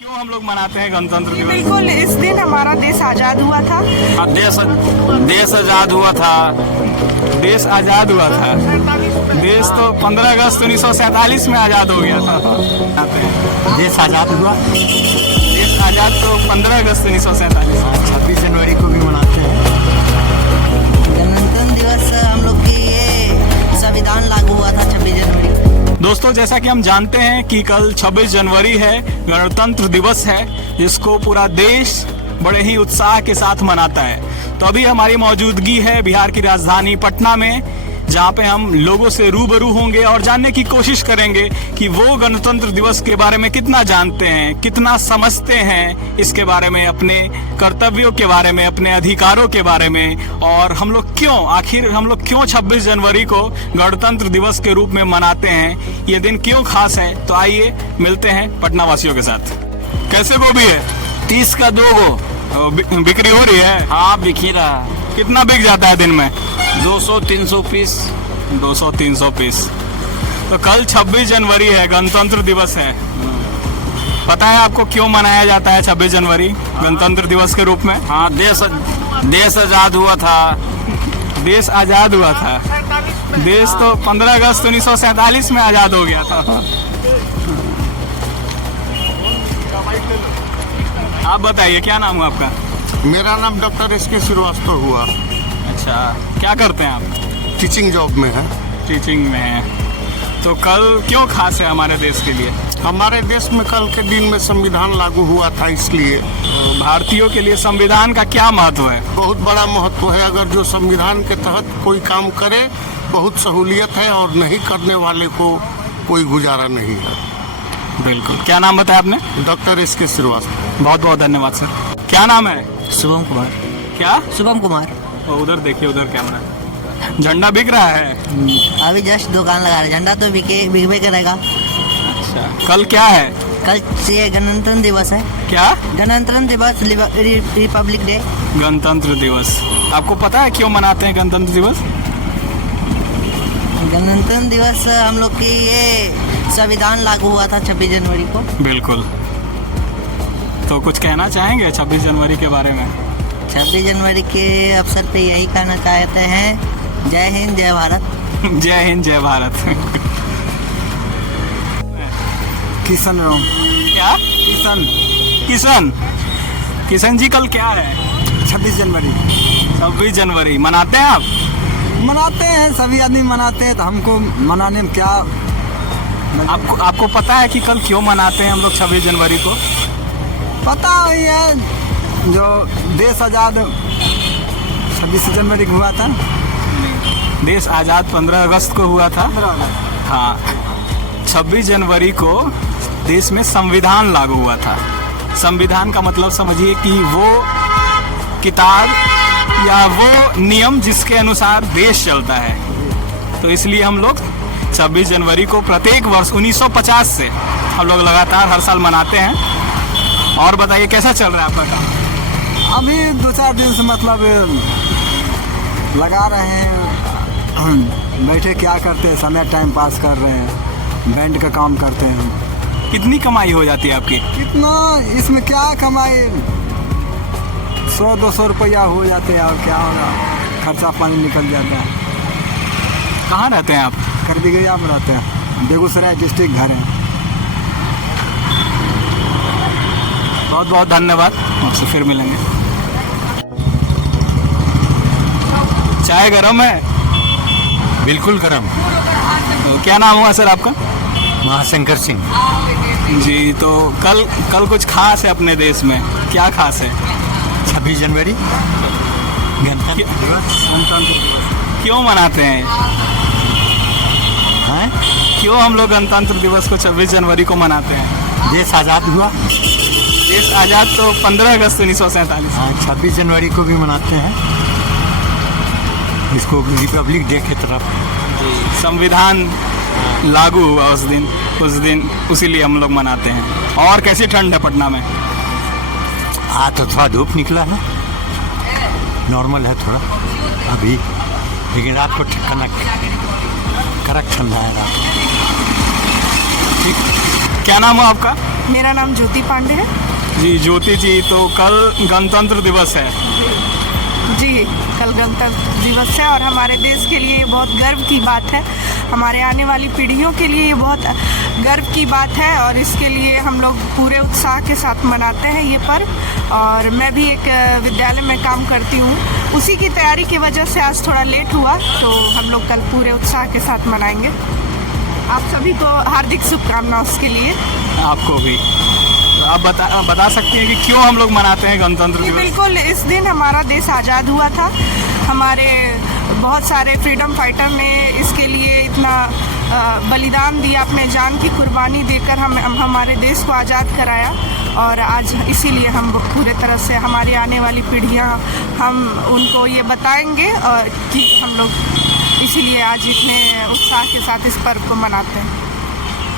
क्यों हम लोग मनाते हैं गणतंत्र दिवस? बिल्कुल, इस दिन हमारा देश आजाद हुआ था। देश आजाद हुआ था। देश आजाद हुआ था। देश तो 15 अगस्त 1947 में आजाद हो गया था। देश आज़ाद हुआ। देश आजाद तो 15 अगस्त 1947। 26 जनवरी को भी मनाते हैं। गणतंत्र दिवस हम लोग की ये संविधान लागू हुआ था 26 जनवरी। दोस्तों, जैसा कि हम जानते हैं कि कल 26 जनवरी है, गणतंत्र दिवस है, जिसको पूरा देश बड़े ही उत्साह के साथ मनाता है। तो अभी हमारी मौजूदगी है बिहार की राजधानी पटना में, जहां पे हम लोगों से रूबरू होंगे और जानने की कोशिश करेंगे कि वो गणतंत्र दिवस के बारे में कितना जानते हैं, कितना समझते हैं इसके बारे में, अपने कर्तव्यों के बारे में, अपने अधिकारों के बारे में, और हम लोग क्यों 26 जनवरी को गणतंत्र दिवस के रूप में मनाते हैं, ये दिन क्यों खास है। तो आइए मिलते हैं पटना वासियों के साथ। कैसे गोभी है? 30 का 2 गो। बिक्री हो रही है? हाँ, बिकी रहा। कितना बिक जाता है दिन में? 200-300 पीस। 200-300 पीस। तो कल 26 जनवरी है, गणतंत्र दिवस है। पता है आपको क्यों मनाया जाता है 26 जनवरी गणतंत्र दिवस के रूप में? हाँ, देश आज़ाद हुआ था। देश आजाद हुआ था। देश तो 15 अगस्त 1947 में आजाद हो गया था। आप बताइए, क्या नाम हुआ आपका? मेरा नाम डॉक्टर एस.के. श्रीवास्तव हुआ। अच्छा, क्या करते हैं आप? टीचिंग जॉब में है। टीचिंग में है। तो कल क्यों खास है हमारे देश के लिए? हमारे देश में कल के दिन में संविधान लागू हुआ था, इसलिए तो भारतीयों के लिए संविधान का क्या महत्व है? बहुत बड़ा महत्व है। अगर जो संविधान के तहत कोई काम करे, बहुत सहूलियत है, और नहीं करने वाले को कोई गुजारा नहीं है। बिल्कुल। क्या नाम बताया आपने? Doctor S K. श्रीवास्तव। बहुत बहुत धन्यवाद सर। क्या नाम है? शुभम कुमार। क्या? शुभम कुमार। तो उधर देखिए, उधर कैमरा। झंडा बिक रहा है? अभी जस्ट दुकान लगा रहे, झंडा तो बिकबे करेगा। अच्छा, कल क्या है? कल से गणतंत्र दिवस है। क्या? गणतंत्र दिवस, रिपब्लिक डे। गणतंत्र दिवस। आपको पता है क्यों मनाते हैं गणतंत्र दिवस? गणतंत्र दिवस हम लोग की ये संविधान लागू हुआ था 26 जनवरी को। बिल्कुल। तो कुछ कहना चाहेंगे 26 जनवरी के बारे में? 26 जनवरी के अवसर पे यही कहना चाहते हैं, जय हिंद जय भारत। जय हिंद जय भारत। किशन राम। क्या? किशन किशन जी, कल क्या है? 26 जनवरी 26 जनवरी मनाते हैं आप? मनाते हैं, सभी आदमी मनाते हैं, तो हमको मनाने में क्या। आपको पता है कि कल क्यों मनाते हैं हम लोग 26 जनवरी को? पता ही है, जो देश आज़ाद 26 जनवरी को हुआ था। देश आजाद 15 अगस्त को हुआ था। हाँ, 26 जनवरी को देश में संविधान लागू हुआ था। संविधान का मतलब समझिए कि वो किताब या वो नियम जिसके अनुसार देश चलता है। तो इसलिए हम लोग 26 जनवरी को प्रत्येक वर्ष 1950 से हम लोग लगातार हर साल मनाते हैं। और बताइए, कैसा चल रहा है आपका काम? अभी 2-4 दिन से मतलब लगा रहे हैं, बैठे क्या करते हैं, समय टाइम पास कर रहे हैं, बैंड का काम करते हैं। कितनी कमाई हो जाती है आपकी? कितना इसमें क्या कमाई, 100-200 रुपया हो जाते हैं, और क्या होगा, खर्चा पानी निकल जाता है। कहाँ रहते हैं आप? खरदीगया में रहते हैं, बेगूसराय डिस्ट्रिक्ट घर है। बहुत बहुत धन्यवाद, आपसे फिर मिलेंगे। चाय गरम है? बिल्कुल गरम। तो क्या नाम हुआ सर आपका? महाशंकर सिंह। जी, तो कल कुछ खास है अपने देश में, क्या खास है? 26 जनवरी गणतंत्र दिवस। क्यों मनाते हैं? हैं? क्यों हम लोग गणतंत्र दिवस को 26 जनवरी को मनाते हैं? देश आज़ाद हुआ। देश आजाद तो 15 अगस्त 1947। हाँ, 26 जनवरी को भी मनाते हैं, इसको रिपब्लिक डे की तरफ। संविधान लागू हुआ उस दिन उसीलिए हम लोग मनाते हैं। और कैसी ठंड है पटना में? आज तो थोड़ा धूप निकला है, नॉर्मल है थोड़ा अभी, लेकिन रात को कड़क ठंडा है रात को। ठीक। क्या नाम हो आपका? मेरा नाम ज्योति पांडे है। जी ज्योति जी, तो कल गणतंत्र दिवस है। जी, कल गणतंत्र दिवस है और हमारे देश के लिए ये बहुत गर्व की बात है। हमारे आने वाली पीढ़ियों के लिए ये बहुत गर्व की बात है और इसके लिए हम लोग पूरे उत्साह के साथ मनाते हैं ये पर्व। और मैं भी एक विद्यालय में काम करती हूँ, उसी की तैयारी की वजह से आज थोड़ा लेट हुआ, तो हम लोग कल पूरे उत्साह के साथ मनाएंगे। आप सभी को हार्दिक शुभकामनाएं उसके लिए। आपको भी। तो आप बता सकती हैं कि क्यों हम लोग मनाते हैं गणतंत्र जी दिवस? बिल्कुल, इस दिन हमारा देश आज़ाद हुआ था। हमारे बहुत सारे फ्रीडम फाइटर ने इसके लिए इतना बलिदान दिया, अपने जान की कुर्बानी देकर हम हमारे देश को आज़ाद कराया। और आज इसीलिए हम पूरे तरह से हमारी आने वाली पीढ़ियाँ हम उनको ये बताएंगे और कि हम लोग इसीलिए आज इतने उत्साह के साथ इस पर्व को मनाते हैं।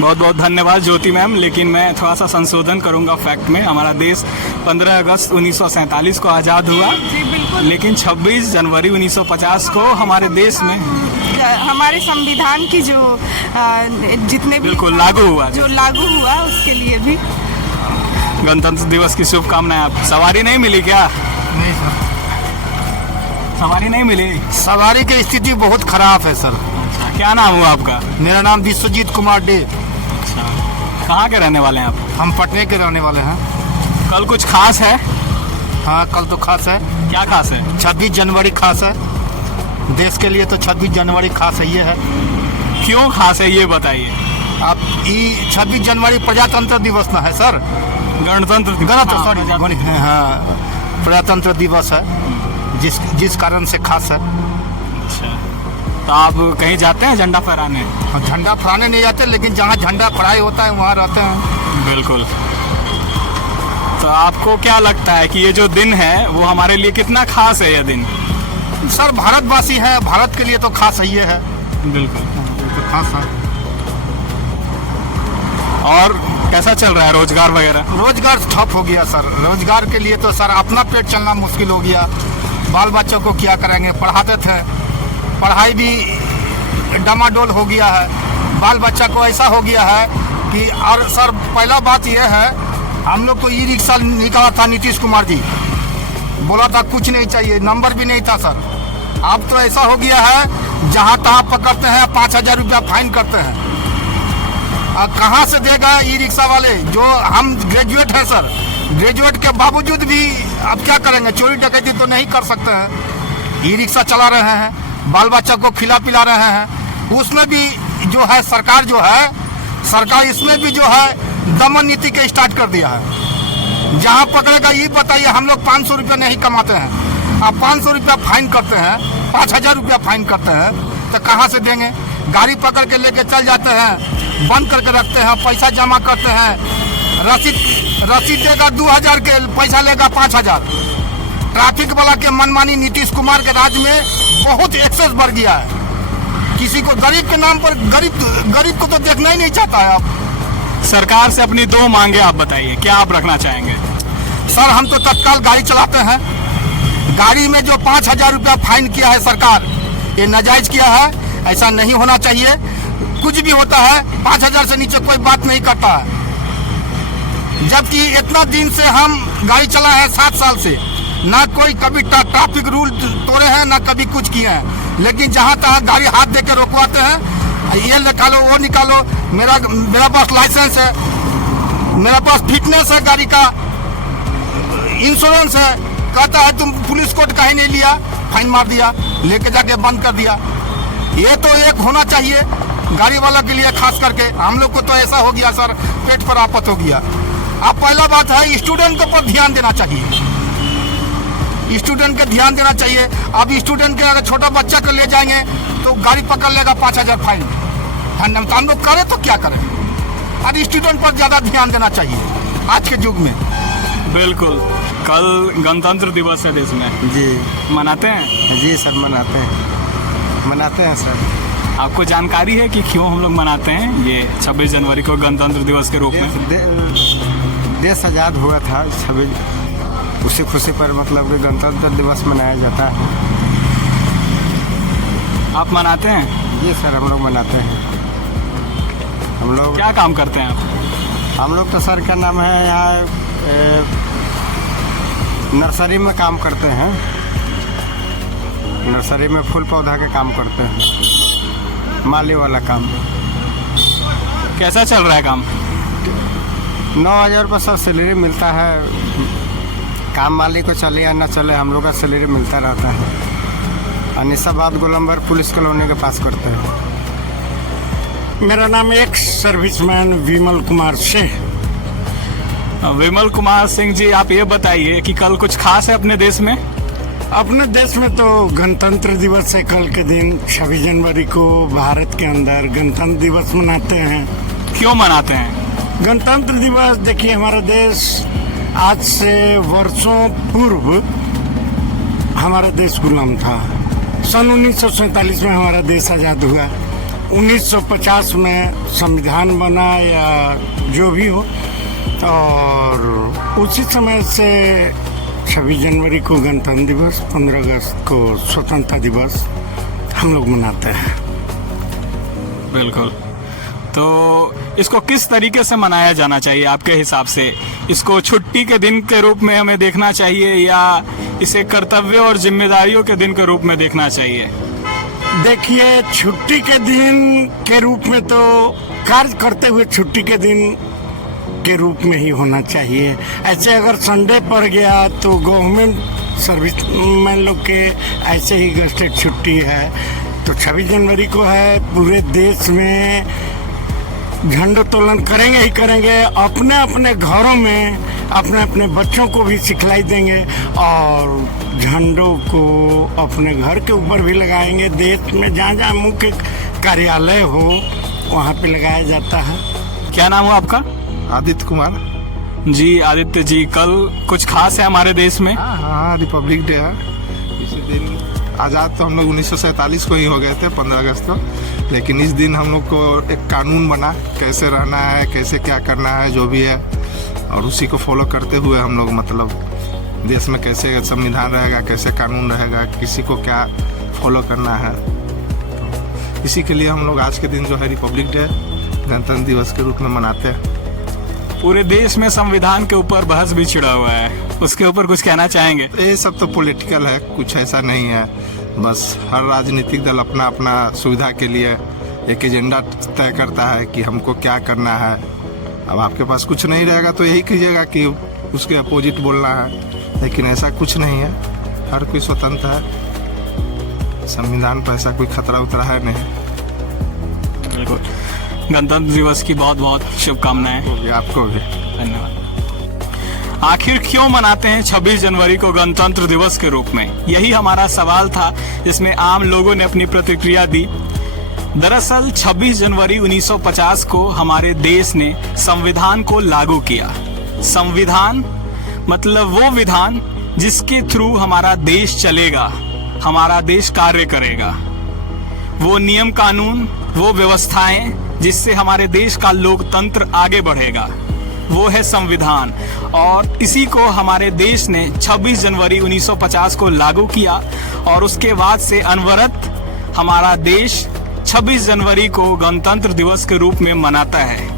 बहुत बहुत धन्यवाद ज्योति मैम। लेकिन मैं थोड़ा सा संशोधन करूंगा फैक्ट में। हमारा देश 15 अगस्त 1947 को आज़ाद हुआ, जी बिल्कुल। लेकिन 26 जनवरी 1950 को हमारे देश में हमारे संविधान की जो जितने भी बिल्कुल लागू हुआ, जो लागू हुआ उसके लिए भी गणतंत्र दिवस की शुभकामनाएं। आप सवारी नहीं मिली क्या? नहीं सर, सवारी नहीं मिली? सवारी की स्थिति बहुत खराब है सर। क्या नाम हुआ आपका? मेरा नाम विश्वजीत कुमार डे। कहाँ के रहने वाले हैं आप? हम पटने के रहने वाले हैं। कल कुछ खास है? हाँ, कल तो खास है। क्या खास है? 26 जनवरी खास है। देश के लिए तो 26 जनवरी खास है, ये है। क्यों खास है ये बताइए। आप ये 26 जनवरी प्रजातंत्र दिवस ना है सर, गणतंत्र गणतंत्र सॉरी हाँ, प्रजातंत्र दिवस है, जिस कारण से खास है। अच्छा, तो आप कहीं जाते हैं झंडा फहराने? हम झंडा फहराने नहीं जाते, लेकिन जहाँ झंडा फहराई होता है वहाँ रहते हैं। बिल्कुल। तो आपको क्या लगता है कि ये जो दिन है वो हमारे लिए कितना खास है? यह दिन सर भारतवासी है, भारत के लिए तो खास है, ये है। बिल्कुल। तो खास है। और कैसा चल रहा है रोजगार वगैरह? रोजगार ठप हो गया सर। रोजगार के लिए तो सर अपना पेट चलना मुश्किल हो गया। बाल बच्चों को क्या करेंगे? पढ़ाते थे, पढ़ाई भी डमाडोल हो गया है। बाल बच्चा को ऐसा हो गया है कि, और सर पहला बात यह है, हम लोग को ई रिक्शा निकाला था नीतीश कुमार जी, बोला था कुछ नहीं चाहिए, नंबर भी नहीं था सर। अब तो ऐसा हो गया है, जहाँ तहाँ पकड़ते हैं, 5000 रुपया फाइन करते हैं। कहाँ से देगा ई रिक्शा वाले? जो हम ग्रेजुएट हैं सर, ग्रेजुएट के बावजूद भी अब क्या करेंगे? चोरी डकैती तो नहीं कर सकते हैं। ई रिक्शा चला रहे हैं, बाल बच्चा को खिला पिला रहे हैं। उसमें भी जो है सरकार इसमें भी जो है दमन नीति के स्टार्ट कर दिया है। जहाँ पकड़ेगा ये बताइए, हम लोग 500 रुपया नहीं कमाते हैं, अब 500 रुपया फाइन करते हैं, 5000 रुपया फाइन करते हैं, तो कहाँ से देंगे? गाड़ी पकड़ के लेके चल जाते हैं, बंद करके रखते हैं, पैसा जमा करते हैं, रसीद देगा 2000 के, पैसा लेगा 5000। ट्रैफिक वाला के मनमानी नीतीश कुमार के राज में बहुत एक्सेस बढ़ गया है। किसी को गरीब के नाम पर गरीब को तो देखना ही नहीं चाहता है। अब सरकार से अपनी दो मांगे आप बताइए, क्या आप रखना चाहेंगे? सर हम तो तत्काल गाड़ी चलाते हैं, गाड़ी में जो 5000 रुपया फाइन किया है सरकार, ये नाजायज किया है, ऐसा नहीं होना चाहिए। कुछ भी होता है 5000 से नीचे कोई बात नहीं करता है। जबकि इतना दिन से हम गाड़ी चला है, 7 साल से, ना कोई कभी ट्रैफिक रूल तोड़े हैं, ना कभी कुछ किए हैं। लेकिन जहाँ तहाँ गाड़ी हाथ दे के रोकवाते हैं, ये निकालो वो निकालो। मेरा पास लाइसेंस है, मेरा पास फिटनेस है, गाड़ी का इंश्योरेंस है, कहता है तुम पुलिस कोर्ट कहीं नहीं लिया, फाइन मार दिया, लेके जाके बंद कर दिया। ये तो एक होना चाहिए गाड़ी वाला के लिए, खास करके हम लोग को तो ऐसा हो गया सर, पेट पर आफत हो गया। अब पहला बात है स्टूडेंट के पर ध्यान देना चाहिए, स्टूडेंट के ध्यान देना चाहिए। अब स्टूडेंट के अगर छोटा बच्चा को ले जाएंगे तो गाड़ी पकड़ लेगा 5000 फाइन। तो हम लोग करें तो क्या करें? अब स्टूडेंट पर ज्यादा ध्यान देना चाहिए आज के युग में। बिल्कुल। कल गणतंत्र दिवस है देश में, जी मनाते हैं? जी सर, मनाते हैं सर। आपको जानकारी है कि क्यों हम लोग मनाते हैं ये 26 जनवरी को गणतंत्र दिवस के रूप में? देश आज़ाद हुआ था 26, उसी खुशी पर मतलब कि गणतंत्र दिवस मनाया जाता है। आप मनाते हैं? जी सर, हम लोग मनाते हैं। हम लोग क्या काम करते हैं आप? हम लोग तो सर का नाम है यहाँ नर्सरी में काम करते हैं। नर्सरी में फूल पौधा के काम करते हैं, माली वाला काम। कैसा चल रहा है काम? 9,000 रुपये सब सैलरी मिलता है। काम माली को चले या ना चले, हम लोग का सैलरी मिलता रहता है। अनिसाबाद गोलंबर पुलिस कॉलोनी के पास करते हैं। मेरा नाम एक्स सर्विसमैन विमल कुमार सिंह। विमल कुमार सिंह जी, आप ये बताइए कि कल कुछ खास है अपने देश में? अपने देश में तो गणतंत्र दिवस है। कल के दिन 26 जनवरी को भारत के अंदर गणतंत्र दिवस मनाते हैं। क्यों मनाते हैं? गणतंत्र दिवस देखिए, हमारा देश आज से वर्षों पूर्व हमारा देश गुलाम था। सन 1947 में हमारा देश आज़ाद हुआ। 1950 में संविधान बना या जो भी हो, और उसी समय से 26 जनवरी को गणतंत्र दिवस, 15 अगस्त को स्वतंत्रता दिवस हम लोग मनाते हैं। बिल्कुल। तो इसको किस तरीके से मनाया जाना चाहिए आपके हिसाब से? इसको छुट्टी के दिन के रूप में हमें देखना चाहिए या इसे कर्तव्य और जिम्मेदारियों के दिन के रूप में देखना चाहिए? देखिए, छुट्टी के दिन के रूप में तो कार्य करते हुए छुट्टी के दिन के रूप में ही होना चाहिए। ऐसे अगर संडे पड़ गया तो गवर्नमेंट सर्विसमैन लोग के ऐसे ही गस्टेड छुट्टी है। तो 26 जनवरी को है, पूरे देश में झंडोत्तोलन करेंगे ही करेंगे। अपने अपने घरों में अपने अपने बच्चों को भी सिखलाई देंगे और झंडों को अपने घर के ऊपर भी लगाएंगे। देश में जहाँ जहाँ मुख्य कार्यालय हो वहाँ पे लगाया जाता है। क्या नाम हुआ आपका? आदित्य कुमार जी। आदित्य जी, कल कुछ खास है हमारे देश में? हाँ, रिपब्लिक डे है। इसी दिन आज़ाद तो हम लोग 1947 को ही हो गए थे, 15 अगस्त को। लेकिन इस दिन हम लोग को एक कानून बना, कैसे रहना है, कैसे क्या करना है, जो भी है, और उसी को फॉलो करते हुए हम लोग मतलब देश में कैसे संविधान रहेगा, कैसे कानून रहेगा, किसी को क्या फॉलो करना है। तो इसी के लिए हम लोग आज के दिन जो है रिपब्लिक डे गणतंत्र दिवस के रूप में मनाते हैं। पूरे देश में संविधान के ऊपर बहस भी छिड़ा हुआ है, उसके ऊपर कुछ कहना चाहेंगे? ये सब तो पॉलिटिकल है, कुछ ऐसा नहीं है। बस हर राजनीतिक दल अपना अपना सुविधा के लिए एक एजेंडा तय करता है कि हमको क्या करना है। अब आपके पास कुछ नहीं रहेगा तो यही कीजिएगा कि उसके अपोजिट बोलना है, लेकिन ऐसा कुछ नहीं है। हर कोई स्वतंत्र है, संविधान पर ऐसा कोई खतरा उतरा है नहीं। बिल्कुल। गणतंत्र दिवस की बहुत बहुत शुभकामनाएं। आपको भी धन्यवाद। आखिर क्यों मनाते हैं 26 जनवरी को गणतंत्र दिवस के रूप में? यही हमारा सवाल था, जिसमें आम लोगों ने अपनी प्रतिक्रिया दी। दरअसल 26 जनवरी 1950 को हमारे देश ने संविधान को लागू किया। संविधान मतलब वो विधान जिसके थ्रू हमारा देश चलेगा, हमारा देश कार्य करेगा। वो नियम कानून, वो व्यवस्थाएं जिससे हमारे देश का लोकतंत्र आगे बढ़ेगा, वो है संविधान। और इसी को हमारे देश ने 26 जनवरी 1950 को लागू किया और उसके बाद से अनवरत हमारा देश 26 जनवरी को गणतंत्र दिवस के रूप में मनाता है।